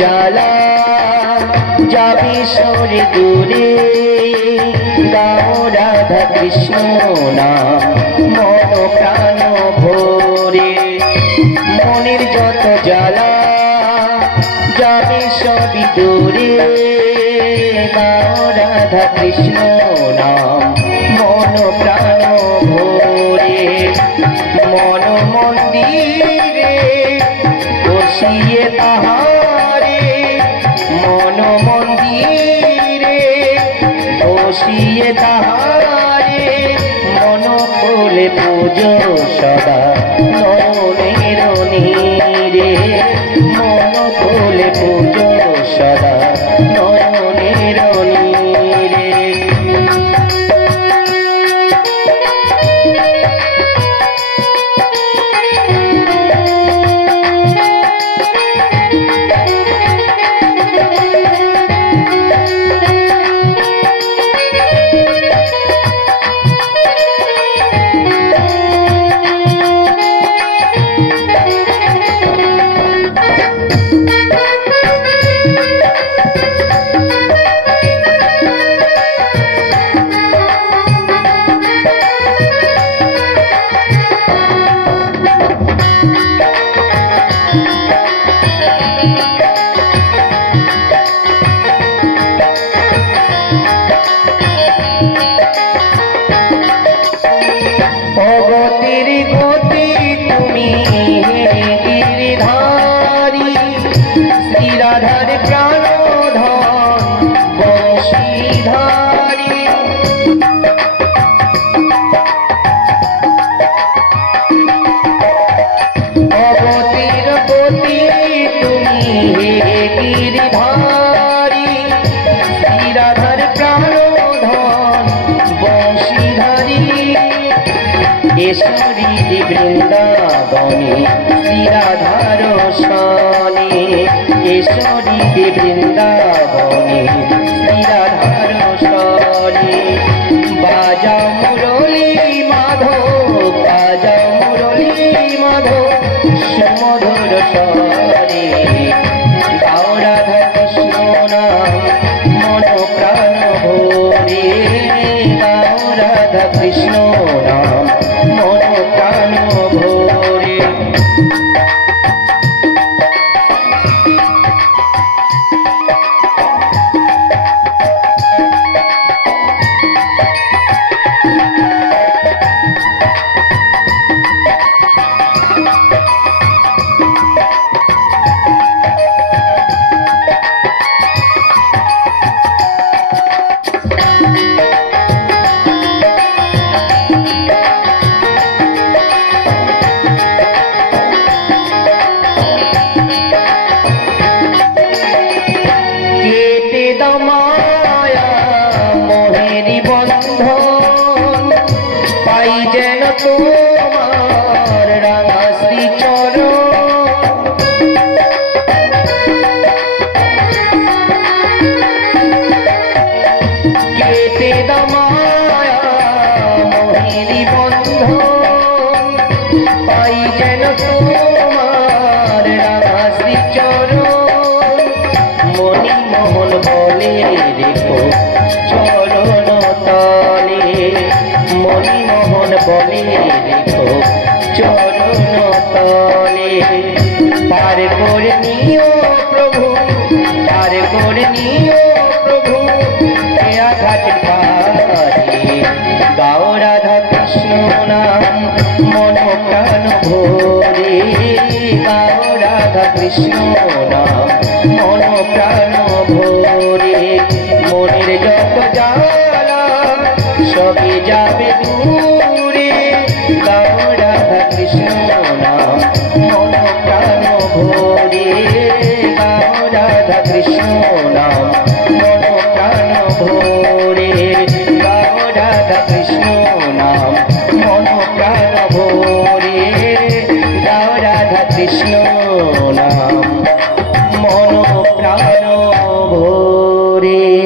জ্বালা যাবে সরে দূরে গাও রাধা কৃষ্ণ নাম মন প্রাণ ভরে মনের যত জ্বালা যাবে সবই দূরে গাও রাধা কৃষ্ণ নাম মন প্রাণ ভরে মন মন্দিরে বসিয়ে তাহারে মন মন্দিরে বসিয়ে তাহারে মন খুলে পুজো সদা নয়নের নীরে মন খুলে পুজো সদা নয়নের নীরে রাধার প্রাণধন বংশীধারী অবতীর গতি তুমি হে গিরিধারী শ্রী রাধার প্রাণধন বংশীধারী কেশরী বৃন্দাবনে শ্রী রাধার সনে কেশরী বৃন্দাবনে শ্রী রাধার সনে বাজা মুরলী মাধব বাজা মুরলী মাধব সুমধুর স্বরে গাও রাধা কৃষ্ণ নাম মন প্রাণ ভরে গাও রাধা কৃষ্ণ নাম মন প্রাণ ভরে তোমার রাঙা শ্রী চরণ কেটে দামায়া মোহিনী বন্ধন পাই যেন তোমার রাঙা শ্রী চরণ মনি মোহন বলে রেখো চরণ তলে মনি মোহন বলে রেখো চরণ তলে পার করে নিও প্রভু পার করে নিও প্রভু কেয়া ঘাট পারে গাও রাধা কৃষ্ণ নাম মন প্রাণ ভরে গাও রাধা কৃষ্ণ নাম মন প্রাণ ভরে মনের যত জ্বালা সবে যাবে দূরে গাও রাধা কৃষ্ণ নাম মন প্রাণ ভরে গাও রাধা কৃষ্ণ নাম মন প্রাণ ভরে গাও রাধা কৃষ্ণ নাম মন প্রাণ ভরে গাও রাধা কৃষ্ণ নাম মন প্রাণ ভরে।